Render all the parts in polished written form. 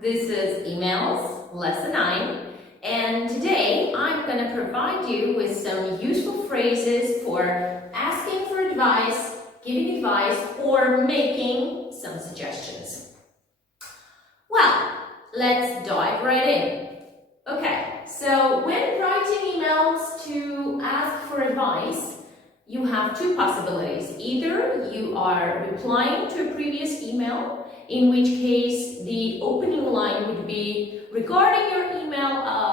This is emails, lesson 9, and today I'm going to provide you with some useful phrases for asking for advice, giving advice, or making some suggestions. Well, let's dive right in. Okay, so when writing emails to ask for advice, you have two possibilities. Either you are replying to a previous email, in which case the opening line would be regarding your email of,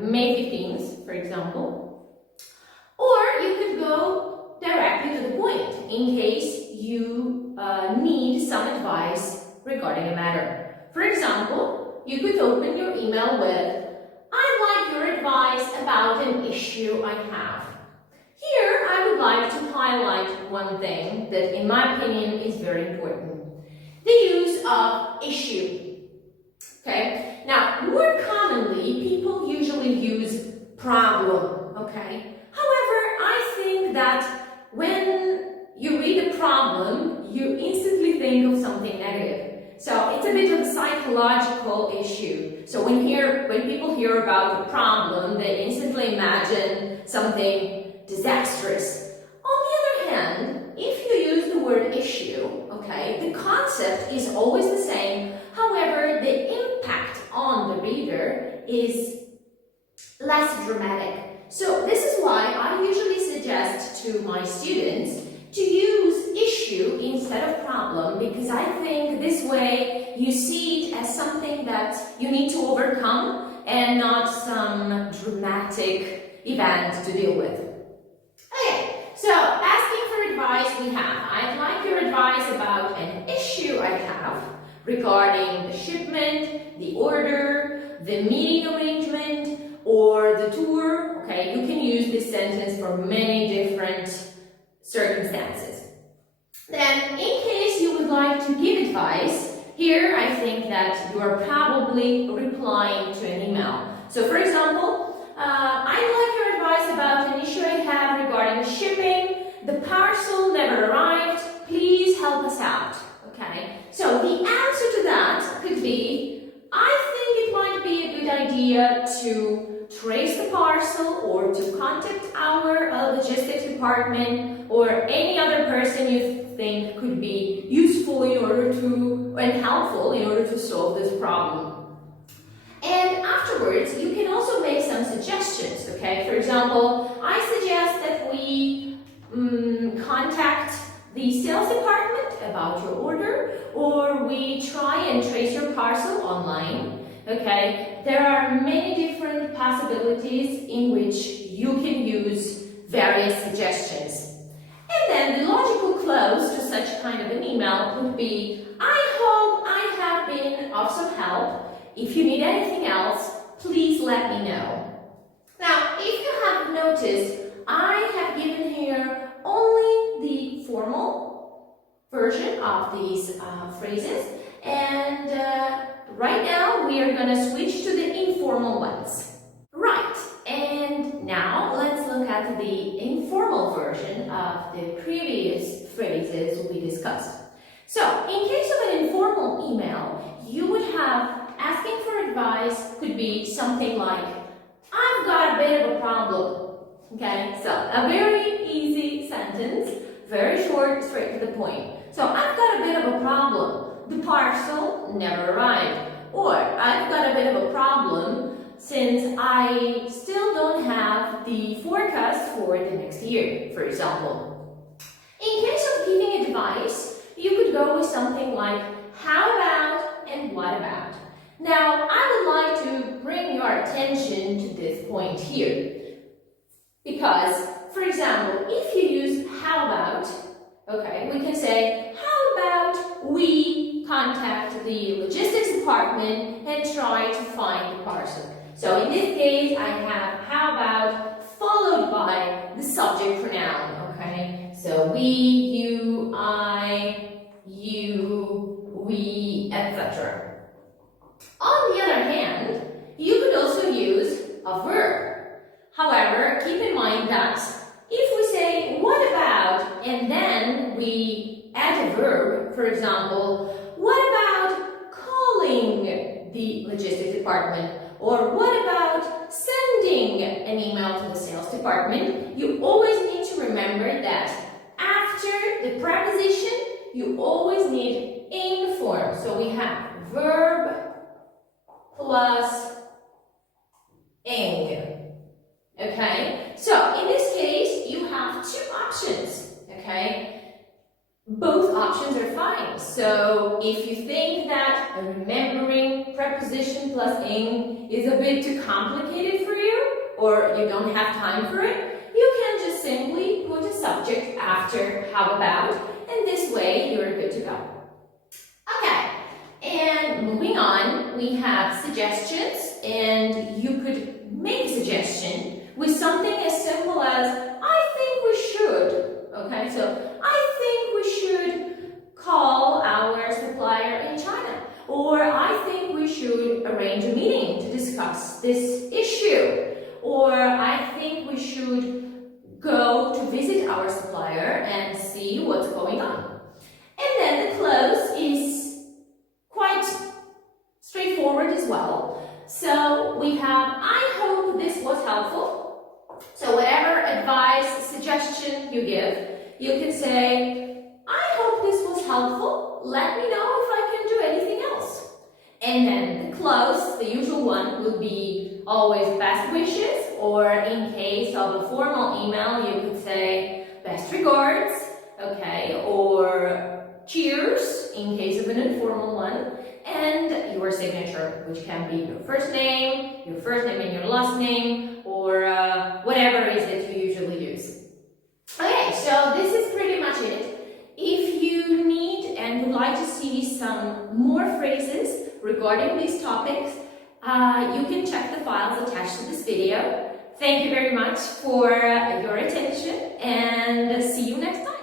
May 15th, for example. Or you could go directly to the point in case you need some advice regarding a matter. For example, you could open your email with, "I'd like your advice about an issue I have." Here, I would like to highlight one thing that, in my opinion, is very important. The use of issue. Okay? Now, more commonly, people usually use problem. Okay? However, I think that when you read a problem, you instantly think of something negative. So it's a bit of a psychological issue. So when people hear about a problem, they instantly imagine something disastrous. On the other hand, if you use the word issue, okay, the concept is always the same. However, the impact on the reader is less dramatic. So this is why I usually suggest to my students to use issue instead of problem, because I think this way you see it as something that you need to overcome and not some dramatic event to deal with. Okay, so asking for advice we have. I'd like your advice about an issue I have regarding the shipment, the order, the meeting arrangement, or the tour. Okay, you can use this sentence for many different circumstances. Then, in case you would like to give advice, here I think that you are probably replying to an email. So, for example, I'd like your advice about an issue I have regarding shipping. The parcel never arrived. Please help us out. Okay, so the answer to that could be, I think it might be a good idea to trace the parcel or to contact our logistics department or any other person you think could be useful and helpful in order to solve this problem. And afterwards, you can also make some suggestions, okay? For example, I suggest that we contact the sales department about your order, or we try and trace your parcel online, okay? There are many different possibilities in which you can use various suggestions. And then the logical close to such kind of an email would be, I hope I have been of some help. If you need anything else, please let me know. Now, if you have noticed, I have given here only the formal version of these phrases, and right now we are going to switch to the informal ones. Right, and now let's look at the informal version of the previous phrases we discussed. So, in case of an informal email, you would have asking for advice could be something like, I've got a bit of a problem. Okay, so a very easy sentence, very short, straight to the point. So I've got a bit of a problem. The parcel never arrived. Or I've got a bit of a problem since I still don't have the forecast for the next year, for example. In case of giving advice, you could go with something like, how about and what about? Now, I would like to bring your attention to this point here. Because, for example, if you use how about, okay, we can say, how about we contact the logistics department and try to find the parcel. So in this case, I have how about followed by the subject pronoun, okay? So we, you, I, you, we, etc. On the other hand, you could also use a verb. However, keep in mind that if we say what about and then we add a verb, for example, what about the logistics department? Or what about sending an email to the sales department? You always need to remember that after the preposition, you always need ing form. So we have verb plus ing. Okay? So in this case, you have two options. Okay? Both options are fine. So if you think that remembering preposition plus ing is a bit too complicated for you, or you don't have time for it, you can just simply put a subject after how about, and this way you're good to go. Okay, and moving on, we have suggestions, and you could make a suggestion with something as simple as, I think we should. Okay, so I think we should call our supplier in China, or I think we should arrange a meeting to discuss this issue, or I think we should go to visit our supplier and see what's going on. And then the close is quite straightforward as well. So we have, I hope this was helpful. So whatever advice, suggestion you give, you can say, I hope this was helpful. Let me know if I can do anything else. And then the close, the usual one, would be always best wishes, or in case of a formal email, you could say best regards, okay, or cheers in case of an informal one, and your signature, which can be your first name and your last name, or whatever it is that you usually use. Okay, so this is pretty much it. If you need and would like to see some more phrases regarding these topics, you can check the files attached to this video. Thank you very much for your attention, and see you next time.